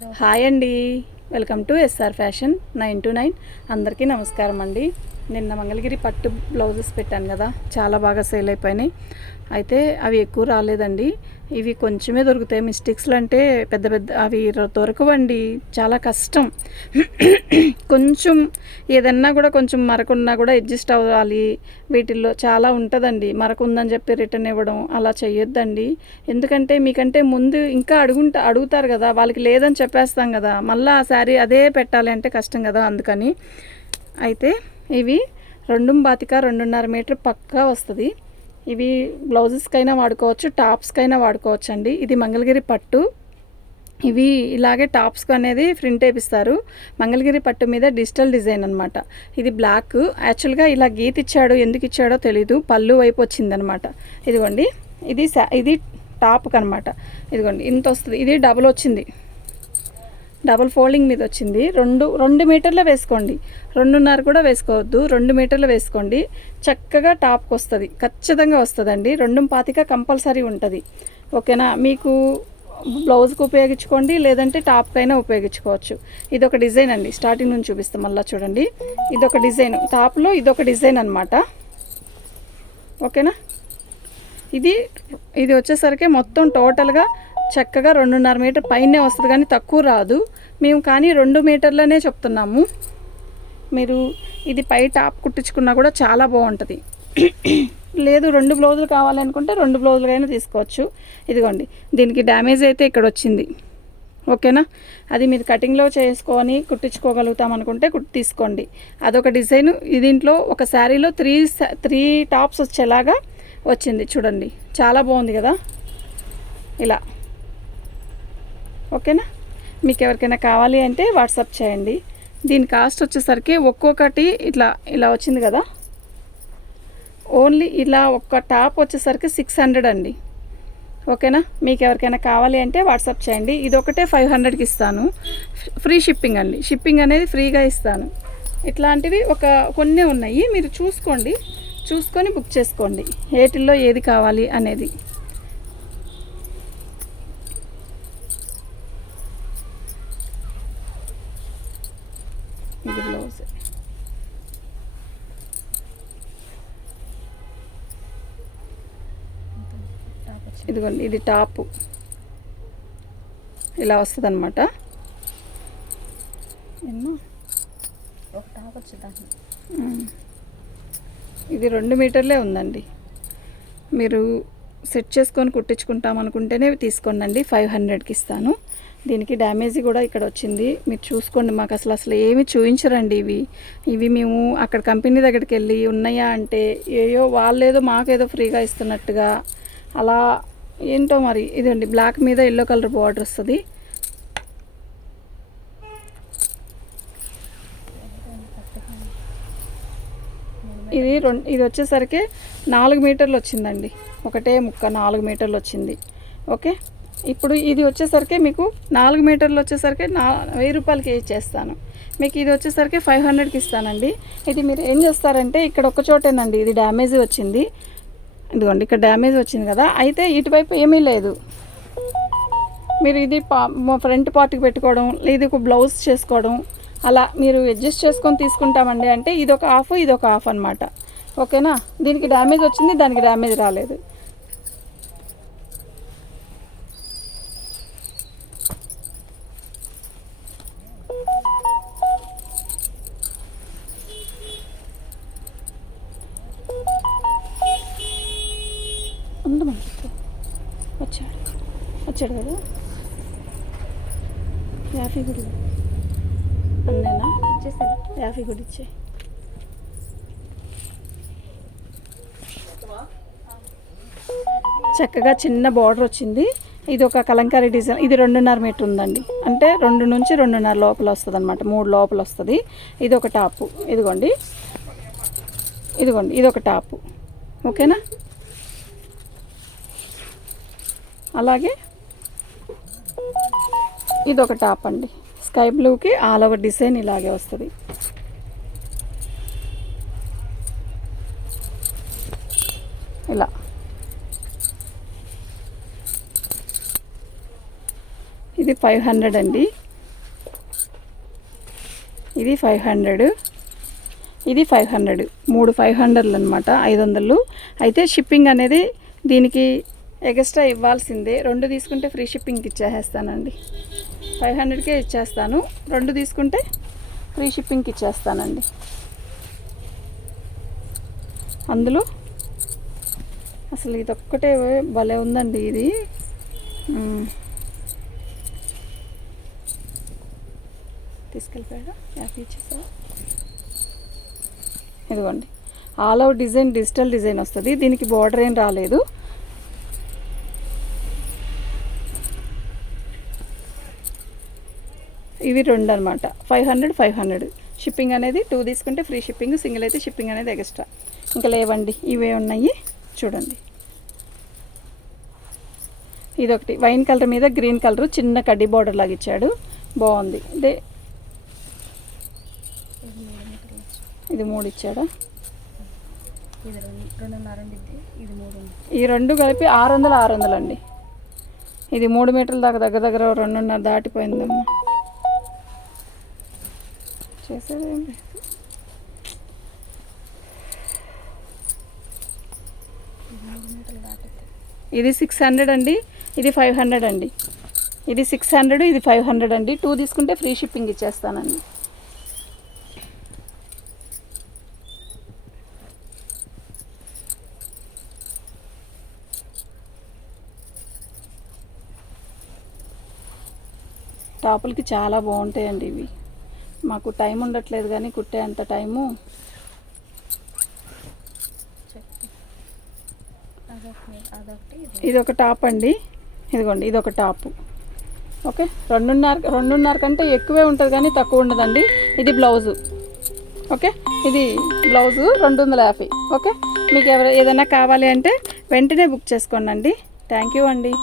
Hi అండి, welcome to SR fashion 929. అందరికీ నమస్కారం అండి. నిన్న మంగళగిరి పట్టు బ్లౌజెస్ పెట్టాను కదా, చాలా బాగా సేల్ అయిపోయినాయి. అయితే అవి ఎక్కువ రాలేదండి, ఇవి కొంచెమే దొరుకుతాయి. మిస్టేక్స్లు అంటే పెద్ద పెద్ద అవి దొరకవండి, చాలా కష్టం. కొంచెం ఏదన్నా కూడా కొంచెం మరకున్నా కూడా అడ్జస్ట్ అవ్వాలి. వీటిల్లో చాలా ఉంటుందండి, మరకు ఉందని చెప్పి రిటర్న్ ఇవ్వడం అలా చేయొద్దండి. ఎందుకంటే మీకంటే ముందు ఇంకా అడుగుతారు కదా, వాళ్ళకి లేదని చెప్పేస్తాం కదా, మళ్ళీ ఆ శారీ అదే పెట్టాలి అంటే కష్టం కదా. అందుకని అయితే ఇవి 2.25 మీటర్ పక్కా వస్తుంది. ఇవి బ్లౌజెస్కైనా వాడుకోవచ్చు, టాప్స్కైనా వాడుకోవచ్చు అండి. ఇది మంగళగిరి పట్టు. ఇవి ఇలాగే టాప్స్కి అనేది ప్రింట్ వేపిస్తారు. మంగళగిరి పట్టు మీద డిజిటల్ డిజైన్ అనమాట. ఇది బ్లాక్. యాక్చువల్గా ఇలా గీత ఇచ్చాడు, ఎందుకు ఇచ్చాడో తెలీదు, పళ్ళు వైపు వచ్చిందనమాట. ఇదిగోండి, ఇది టాప్కి అనమాట. ఇదిగోండి ఇంత వస్తుంది. ఇది డబుల్ వచ్చింది, డబుల్ ఫోల్డింగ్ మీద వచ్చింది. 2 మీటర్లు వేసుకోండి, 2.5 కూడా వేసుకోవద్దు, 2 మీటర్లు వేసుకోండి. చక్కగా టాప్కి వస్తుంది, ఖచ్చితంగా వస్తుందండి. 2.25 కంపల్సరీ ఉంటుంది. ఓకేనా? మీకు బ్లౌజ్కి ఉపయోగించుకోండి, లేదంటే టాప్కైనా ఉపయోగించుకోవచ్చు. ఇదొక డిజైన్ అండి, స్టార్టింగ్ నుంచి చూపిస్తాం. మళ్ళీ చూడండి, ఇదొక డిజైన్, టాప్లో ఇదొక డిజైన్ అనమాట. ఓకేనా? ఇది వచ్చేసరికి మొత్తం టోటల్గా చక్కగా 2.5 మీటర్ పైనే వస్తుంది, కానీ తక్కువ రాదు. మేము కానీ 2 మీటర్లనే చెప్తున్నాము. మీరు ఇది పై టాప్ కుట్టించుకున్నా కూడా చాలా బాగుంటుంది. లేదు 2 బ్లౌజులు కావాలనుకుంటే 2 బ్లౌజులైనా తీసుకోవచ్చు. ఇదిగోండి, దీనికి డ్యామేజ్ అయితే ఇక్కడ వచ్చింది. ఓకేనా? అది మీరు కటింగ్లో చేసుకొని కుట్టించుకోగలుగుతాం అనుకుంటే తీసుకోండి. అదొక డిజైన్. దీంట్లో ఒక శారీలో 3 టాప్స్ వచ్చేలాగా వచ్చింది. చూడండి, చాలా బాగుంది కదా ఇలా. ఓకేనా? మీకు ఎవరికైనా కావాలి అంటే వాట్సాప్ చేయండి. దీని కాస్ట్ వచ్చేసరికి ఒక్కొక్కటి ఇలా వచ్చింది కదా, ఓన్లీ ఇలా ఒక్క టాప్ వచ్చేసరికి 600 అండి. ఓకేనా? మీకు ఎవరికైనా కావాలి అంటే వాట్సాప్ చేయండి. ఇదొకటే 500కి ఇస్తాను, ఫ్రీ షిప్పింగ్ అండి. షిప్పింగ్ అనేది ఫ్రీగా ఇస్తాను. ఇట్లాంటివి కొన్ని ఉన్నాయి, మీరు చూసుకొని బుక్ చేసుకోండి, ఏటిల్లో ఏది కావాలి అనేది. ఇది బ్లౌజ్. ఇదిగోండి, ఇది టాపు ఇలా వస్తుంది అనమాట. ఇది 2 మీటర్లే ఉందండి. మీరు సెట్ చేసుకొని కుట్టించుకుంటాం అనుకుంటేనే తీసుకోండి. 500కి ఇస్తాను. దీనికి డ్యామేజ్ కూడా ఇక్కడ వచ్చింది, మీరు చూసుకోండి. మాకు అసలు ఏమి చూపించరండి ఇవి మేము అక్కడ కంపెనీ దగ్గరికి వెళ్ళి ఉన్నాయా అంటే వాళ్ళేదో మాకేదో ఫ్రీగా ఇస్తున్నట్టుగా అలా ఏంటో మరి. ఇదండి, బ్లాక్ మీద ఎల్లో కలర్ బార్డర్ వస్తుంది. ఇది వచ్చేసరికి 4 మీటర్లు వచ్చిందండి. ఒకటే ముక్క 4 మీటర్లు వచ్చింది. ఓకే, ఇప్పుడు ఇది వచ్చేసరికి మీకు 4 మీటర్లు వచ్చేసరికి 1000 రూపాయలకి ఇచ్చేస్తాను. మీకు ఇది వచ్చేసరికి 500కి ఇస్తానండి. ఇది మీరు ఏం చేస్తారంటే, ఇక్కడ ఒక చోటేనండి ఇది డ్యామేజ్ వచ్చింది. ఇదిగోండి, ఇక్కడ డ్యామేజ్ వచ్చింది కదా, అయితే ఇటువైపు ఏమీ లేదు. మీరు ఇది ఫ్రంట్ పార్ట్కి పెట్టుకోవడం, ఇది ఒక బ్లౌజ్ చేసుకోవడం, అలా మీరు అడ్జస్ట్ చేసుకొని తీసుకుంటామండి. అంటే ఇదొక హాఫ్ అనమాట. ఓకేనా? దీనికి డ్యామేజ్ వచ్చింది, దానికి డ్యామేజ్ రాలేదు. వచ్చాడు కదా, యాఫీ గుడి అందేనా ఇచ్చేసాను. యాఫీ గుడి ఇచ్చే. చక్కగా చిన్న బార్డర్ వచ్చింది. ఇది ఒక కలంకారీ డిజైన్. ఇది 2.5 మీటర్ ఉందండి, అంటే 2 నుంచి 2.5 లోపల వస్తుంది అనమాట, 3 లోపల వస్తుంది. ఇది ఒక టాపు. ఇదిగోండి, ఇదొక టాపు. ఓకేనా? అలాగే ఇదొక టాప్ అండి, స్కై బ్లూకి ఆల్ ఓవర్ డిజైన్ ఇలాగే వస్తుంది. ఇలా ఇది 500 అండి. ఇది 500, ఇది 500, 3 500లు అనమాట, 500. అయితే షిప్పింగ్ అనేది దీనికి ఎక్స్ట్రా ఇవ్వాల్సిందే. 2 తీసుకుంటే ఫ్రీ షిప్పింగ్కి ఇచ్చేస్తానండి. 500కే ఇచ్చేస్తాను. 2 తీసుకుంటే ఫ్రీ షిప్పింగ్కి ఇచ్చేస్తానండి. అందులో అసలు ఇదొక్కటే భలే ఉందండి. ఇది తీసుకెళ్ళిపోయాడు, యాప్ ఇచ్చేసా. ఇదిగోండి, all out design, digital design వస్తుంది. దీనికి బార్డర్ ఏం రాలేదు. ఇవి 2 అనమాట, 500 500. షిప్పింగ్ అనేది 2 తీసుకుంటే ఫ్రీ షిప్పింగ్, సింగిల్ అయితే షిప్పింగ్ అనేది ఎక్స్ట్రా. ఇంకా లేవండి, ఇవే ఉన్నాయి చూడండి. ఇదొకటి వైన్ కలర్ మీద గ్రీన్ కలర్ చిన్న కడ్డీ బార్డర్ లాగా ఇచ్చాడు, బాగుంది. ఇది 3 ఇచ్చాడా? ఈ 2 కలిపి 600 600 అండి. ఇది 3 మీటర్ల దాకా దగ్గర 2.5 దాటిపోయిందమ్మా. చేసేదేంటి, ఇది 600 అండి, ఇది 500 అండి. ఇది 600, ఇది 500 అండి. 2 తీసుకుంటే ఫ్రీ షిప్పింగ్ ఇచ్చేస్తానండి. టాపులకి చాలా బాగుంటాయండి ఇవి. మాకు టైం ఉండట్లేదు కానీ కుట్టే అంత టైము. ఇది ఒక టాప్ అండి, ఇదిగోండి, ఇది ఒక టాపు. ఓకే, 2.5 కంటే ఎక్కువే ఉంటుంది కానీ తక్కువ ఉండదండి. ఇది బ్లౌజు. ఓకే, ఇది బ్లౌజు 250. ఓకే, మీకు ఏదైనా కావాలి అంటే వెంటనే బుక్ చేసుకోండి అండి. థ్యాంక్ యూ అండి.